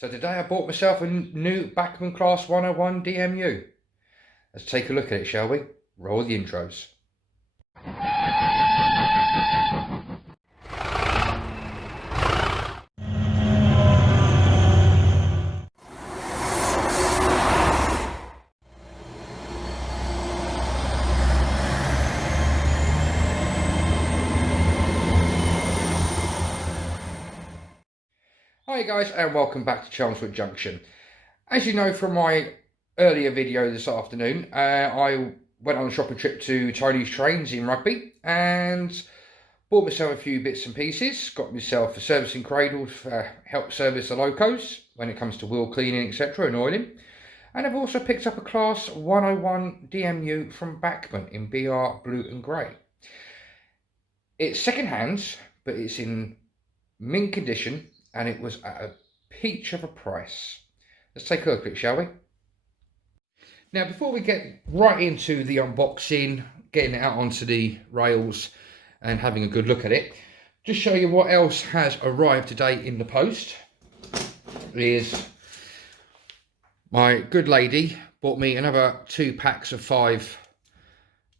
So today I bought myself a new Bachmann Class 101 DMU. Let's take a look at it, shall we? Roll the intros. Hi guys, and welcome back to Chelmswood Junction. As you know from my earlier video this afternoon, I went on a shopping trip to Tony's Trains in Rugby and bought myself a few bits and pieces. Got myself a servicing cradle to help service the locos when it comes to wheel cleaning, etc. and oiling. And I've also picked up a Class 101 DMU from Bachmann in BR blue and grey. It's second hand, but it's in mint condition. And it was at a peach of a price. Let's take a look at it, shall we? Now, before we get right into the unboxing, getting it out onto the rails and having a good look at it, just show you what else has arrived today in the post. Is my good lady bought me another 2 packs of 5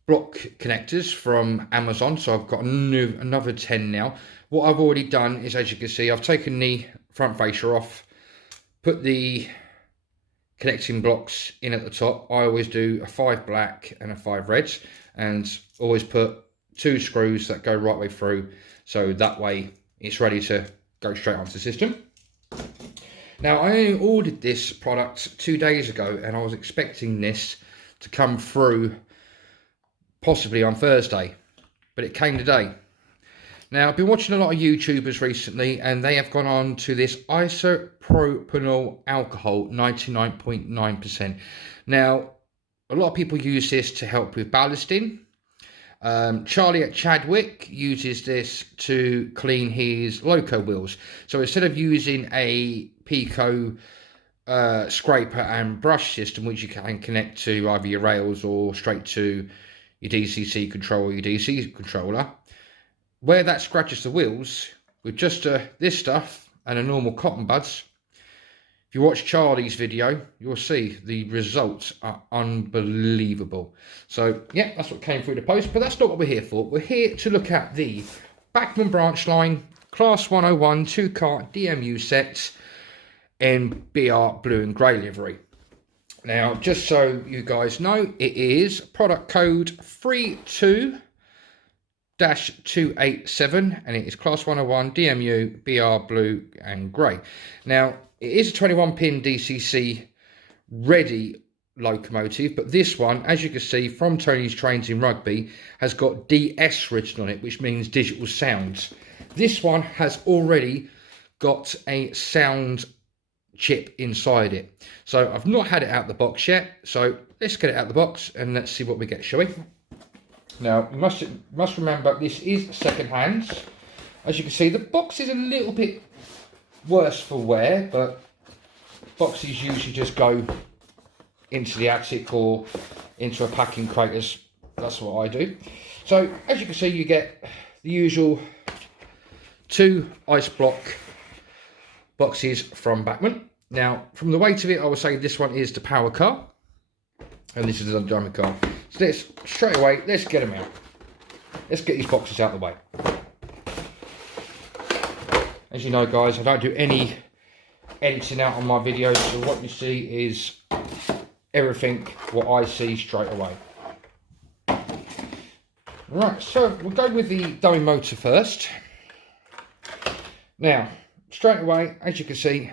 block connectors from Amazon, so I've got another 10 now. What I've already done is, as you can see, I've taken the front fascia off, put the connecting blocks in at the top. I always do a 5 black and a 5 red, and always put 2 screws that go right way through, so that way it's ready to go straight onto the system. Now, I only ordered this product 2 days ago, and I was expecting this to come through possibly on Thursday, but it came today. Now, I've been watching a lot of YouTubers recently, and they have gone on to this isopropyl alcohol 99.9%. Now, a lot of people use this to help with ballasting. Charlie at Chadwick uses this to clean his loco wheels. So instead of using a Pico scraper and brush system, which you can connect to either your rails or straight to your DCC control or your DC controller, where that scratches the wheels with just this stuff and a normal cotton buds, if you watch Charlie's video, you'll see the results are unbelievable. So yeah, that's what came through the post, but that's not what we're here for. We're here to look at the Bachmann branch line Class 101 2-cart DMU sets in BR blue and grey livery. Now, just so you guys know, it is product code 32-287, and it is Class 101 DMU BR blue and grey. Now, it is a 21-pin DCC ready locomotive, but this one, as you can see from Tony's Trains in Rugby, has got DS written on it, which means digital sounds. This one has already got a sound chip inside it. So I've not had it out the box yet, so let's get it out the box and let's see what we get, shall we? Now, you must remember this is second hand. As you can see, the box is a little bit worse for wear, but boxes usually just go into the attic or into a packing crate. That's what I do. So as you can see, you get the usual 2 ice block boxes from Bachmann. Now, from the weight of it, I would say this one is the power car, and this is the dummy car. So let's straight away, let's get them out. Let's get these boxes out of the way. As you know, guys, I don't do any editing out on my videos, so what you see is everything what I see straight away. Right, so we'll go with the dummy motor first. Now, straight away, as you can see,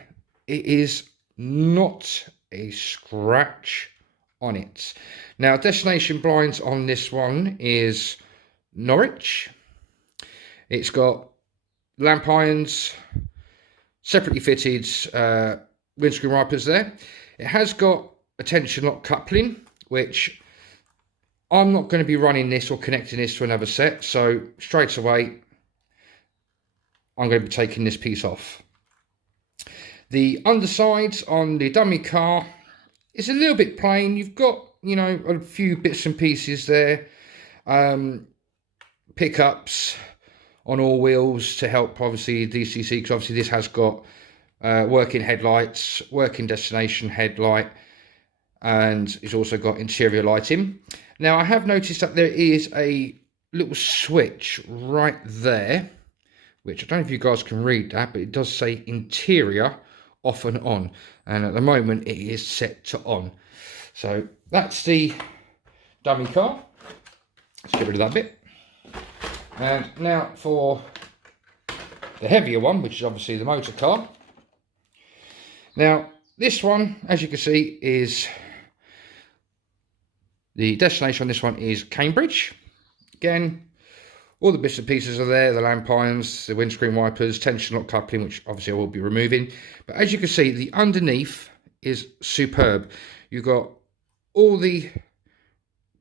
it is not a scratch on it. Now, destination blinds on this one is Norwich. It's got lamp irons, separately fitted windscreen wipers there. It has got a tension lock coupling, which I'm not going to be running this or connecting this to another set, so straight away I'm going to be taking this piece off. The undersides on the dummy car is a little bit plain. You've got, you know, a few bits and pieces there. Pickups on all wheels to help, obviously, DCC, because obviously this has got working headlights, working destination headlight, and it's also got interior lighting. Now I have noticed that there is a little switch right there, which I don't know if you guys can read that, but it does say interior off and on, and at the moment it is set to on. So that's the dummy car. Let's get rid of that bit. And now for the heavier one, which is obviously the motor car. Now this one, as you can see, is the destination on this one is Cambridge. Again, all the bits and pieces are there, the lamp irons, the windscreen wipers, tension lock coupling, which obviously I will be removing. But as you can see, the underneath is superb. You've got all the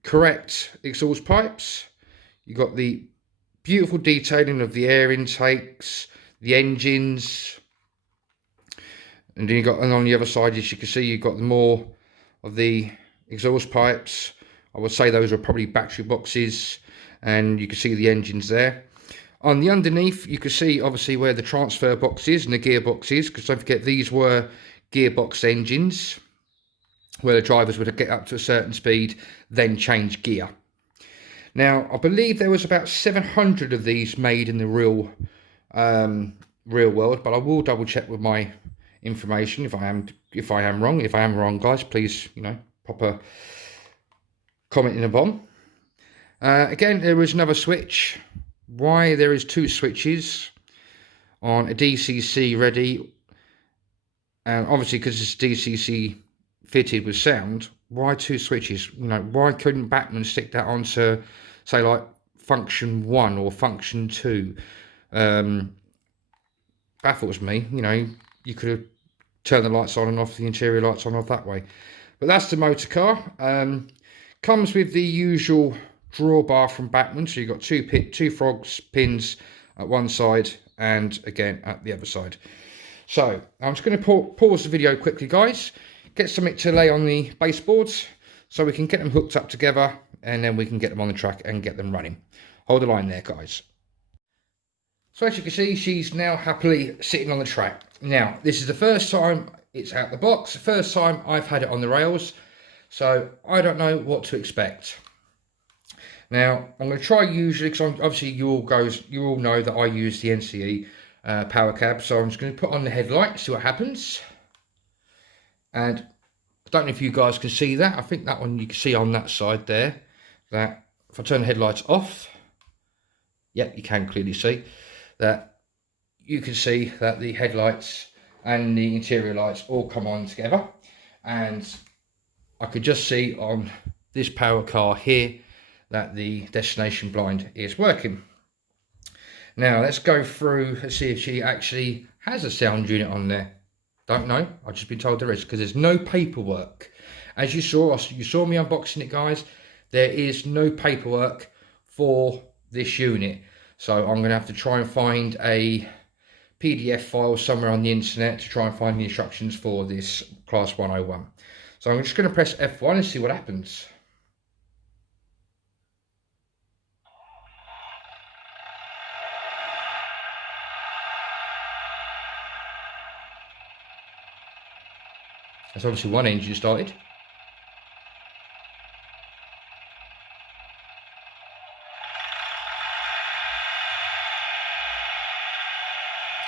correct exhaust pipes. You've got the beautiful detailing of the air intakes, the engines. And then and on the other side, as you can see, you've got more of the exhaust pipes. I would say those are probably battery boxes, and you can see the engines there. On the underneath, you can see obviously where the transfer box is and the gearbox is, because don't forget these were gearbox engines, where the drivers would get up to a certain speed, then change gear. Now, I believe there was about 700 of these made in the real world, but I will double check with my information if I am wrong. If I am wrong, guys, please, pop a comment in the bottom. Again, there is another switch. Why there is two switches on a DCC ready, and obviously because it's DCC fitted with sound, why two switches? Why couldn't Bachmann stick that onto, say, like function 1 or function 2? Baffles me. You could have turned the lights on and off, the interior lights on and off that way. But that's the motor car. Comes with the usual drawbar from Bachmann, so you've got two frogs pins at one side and again at the other side. So I'm just going to pause the video quickly, guys, get something to lay on the baseboards so we can get them hooked up together, and then we can get them on the track and get them running. Hold the line there, guys. So as you can see, she's now happily sitting on the track. Now, this is the first time it's out the box, the first time I've had it on the rails, so I don't know what to expect. Now, I'm going to try usually, because obviously you all know that I use the NCE power cab, so I'm just going to put on the headlight, see what happens. And I don't know if you guys can see that. I think that one you can see on that side there, that if I turn the headlights off, yep, you can clearly see that. You can see that the headlights and the interior lights all come on together, and I could just see on this power car here that the destination blind is working. Now let's go through and see if she actually has a sound unit on there. Don't know, I've just been told there is, because there's no paperwork. As you saw me unboxing it, guys, there is no paperwork for this unit. So I'm going to have to try and find a PDF file somewhere on the internet to try and find the instructions for this Class 101. So I'm just going to press F1 and see what happens. That's obviously one engine started.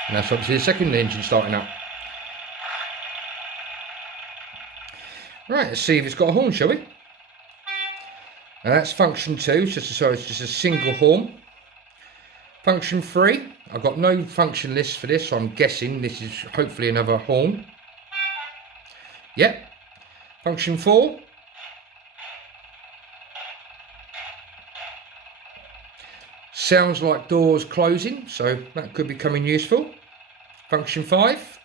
And that's obviously the second engine starting up. Right, let's see if it's got a horn, shall we? And that's function 2, it's just a single horn. Function 3, I've got no function list for this, so I'm guessing this is hopefully another horn. Yep. Function 4. Sounds like doors closing, so that could be coming useful. Function 5.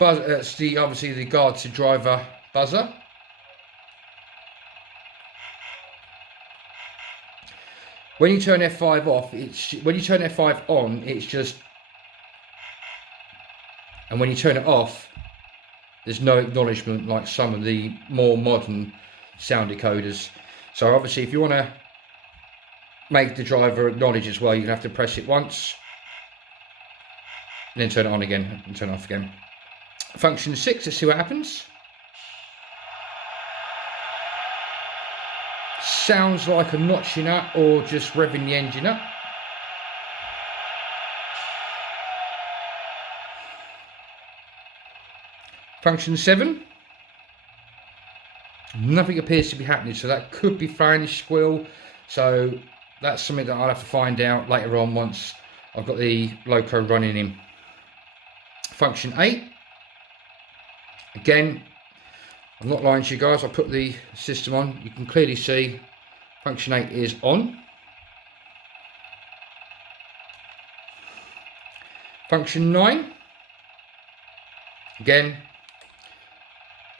That's obviously the guard to driver buzzer. When you turn F5 off, when you turn F5 on, it's just, and when you turn it off, there's no acknowledgement like some of the more modern sound decoders. So obviously, if you want to make the driver acknowledge as well, you're going to have to press it once. and then turn it on again and turn it off again. Function 6, let's see what happens. Sounds like a notching up or just revving the engine up. Function 7, nothing appears to be happening, so that could be fan squeal. So that's something that I'll have to find out later on once I've got the loco running in. Function 8, again, I'm not lying to you guys, I put the system on, you can clearly see function 8 is on. Function 9, again,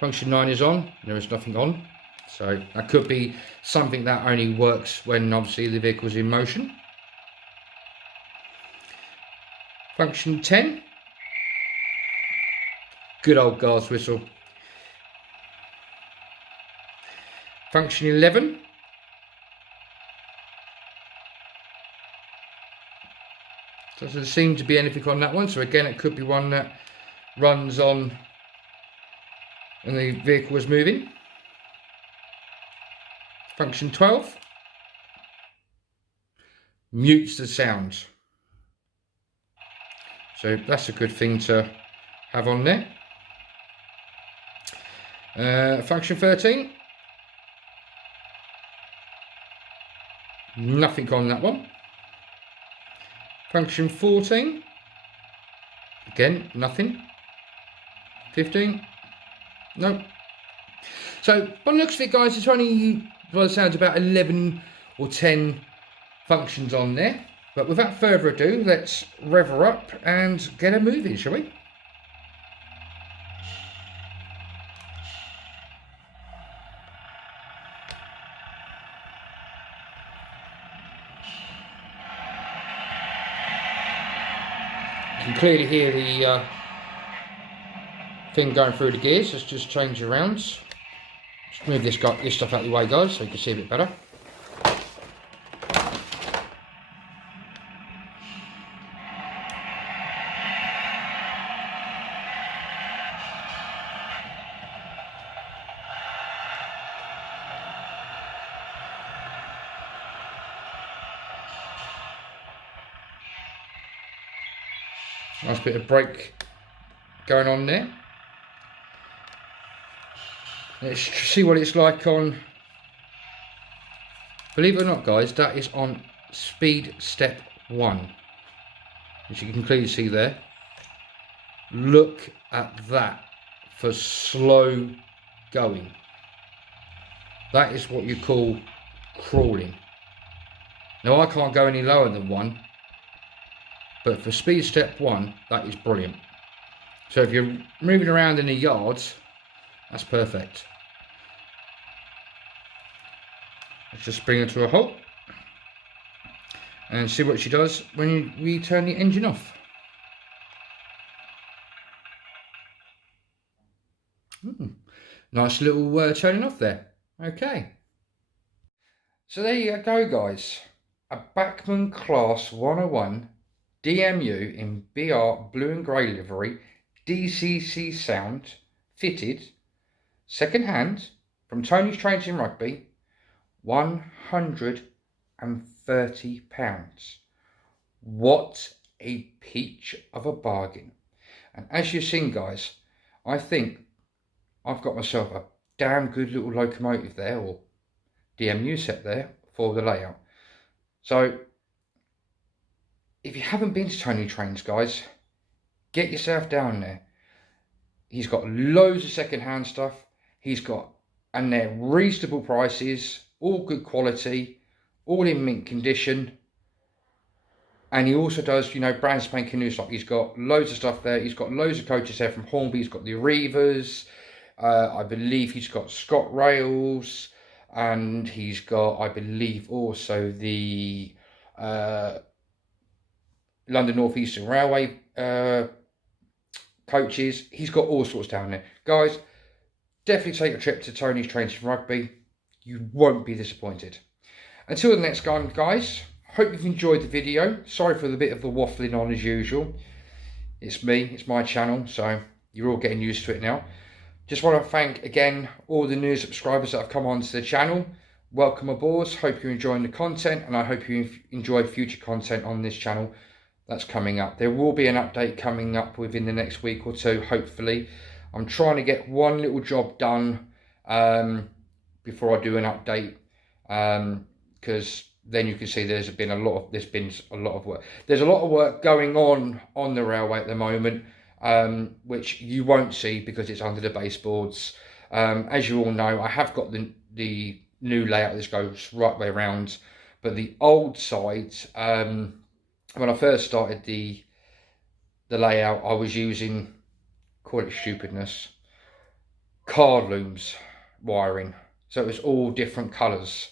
function 9 is on, there is nothing on. So that could be something that only works when obviously the vehicle's in motion. Function 10, good old guard's whistle. Function 11, doesn't seem to be anything on that one, so again it could be one that runs on and the vehicle is moving. Function 12, mutes the sounds, so that's a good thing to have on there. Function 13, nothing on that one. Function 14, again nothing. 15, no. So by the looks of it, guys, it's only, by the sounds, about 11 or 10 functions on there. But without further ado, let's rev her up and get her moving, shall we? You can clearly hear the thing going through the gears. Let's just change around. Just move this stuff out of the way, guys, so you can see a bit better. Nice bit of brake going on there. Let's see what it's like on, believe it or not, guys, that is on speed step 1, as you can clearly see there. Look at that for slow going. That is what you call crawling. Now I can't go any lower than 1, but for speed step 1, that is brilliant. So if you're moving around in the yards, that's perfect. Let's just bring her to a halt and see what she does when we turn the engine off. Nice little turning off there. Okay. So there you go, guys. A Bachmann Class 101 DMU in BR blue and grey livery, DCC sound, fitted, second hand, from Tony's Trains in Rugby, £130. What a peach of a bargain. And as you've seen, guys, I think I've got myself a damn good little locomotive there, or DMU set there, for the layout. So if you haven't been to Tony Trains, guys, get yourself down there. He's got loads of second-hand stuff. He's got, and they're reasonable prices, all good quality, all in mint condition. And he also does, you know, brand spanking new stock. He's got loads of stuff there. He's got loads of coaches there from Hornby. He's got the Arrivas. I believe he's got Scott Rails. And he's got, I believe, also the London North Eastern Railway coaches. He's got all sorts down there. Guys, definitely take a trip to Tony's Trains in Rugby. You won't be disappointed. Until the next time, guys, hope you've enjoyed the video. Sorry for the bit of the waffling on as usual. It's me, it's my channel, so you're all getting used to it now. Just want to thank again all the new subscribers that have come onto the channel. Welcome aboard. Hope you're enjoying the content, and I hope you enjoy future content on this channel that's coming up. There will be an update coming up within the next week or two, hopefully. I'm trying to get one little job done before I do an update, because then you can see there's been a lot of work. There's a lot of work going on the railway at the moment, which you won't see because it's under the baseboards. As you all know, I have got the new layout. This goes right way around, but the old side, when I first started the layout, I was using, call it stupidness, card looms wiring, so it was all different colours.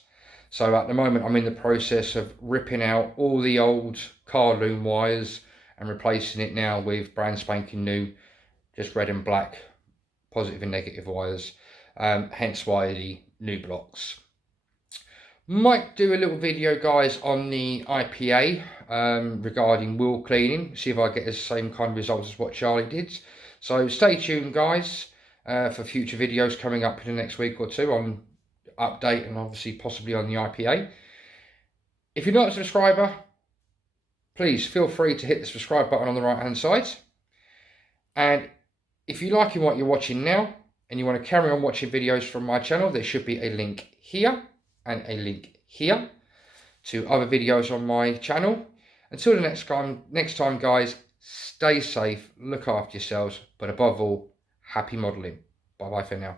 So at the moment I'm in the process of ripping out all the old card loom wires and replacing it now with brand spanking new, just red and black positive and negative wires, hence why the new blocks. Might do a little video, guys, on the IPA regarding wheel cleaning, see if I get the same kind of results as what Charlie did. So stay tuned, guys, for future videos coming up in the next week or two on update and obviously possibly on the IPA. If you're not a subscriber, please feel free to hit the subscribe button on the right hand side. And if you're liking what you're watching now and you want to carry on watching videos from my channel, there should be a link here and a link here to other videos on my channel. Until the next time, guys, stay safe, look after yourselves, but above all, happy modelling. Bye bye for now.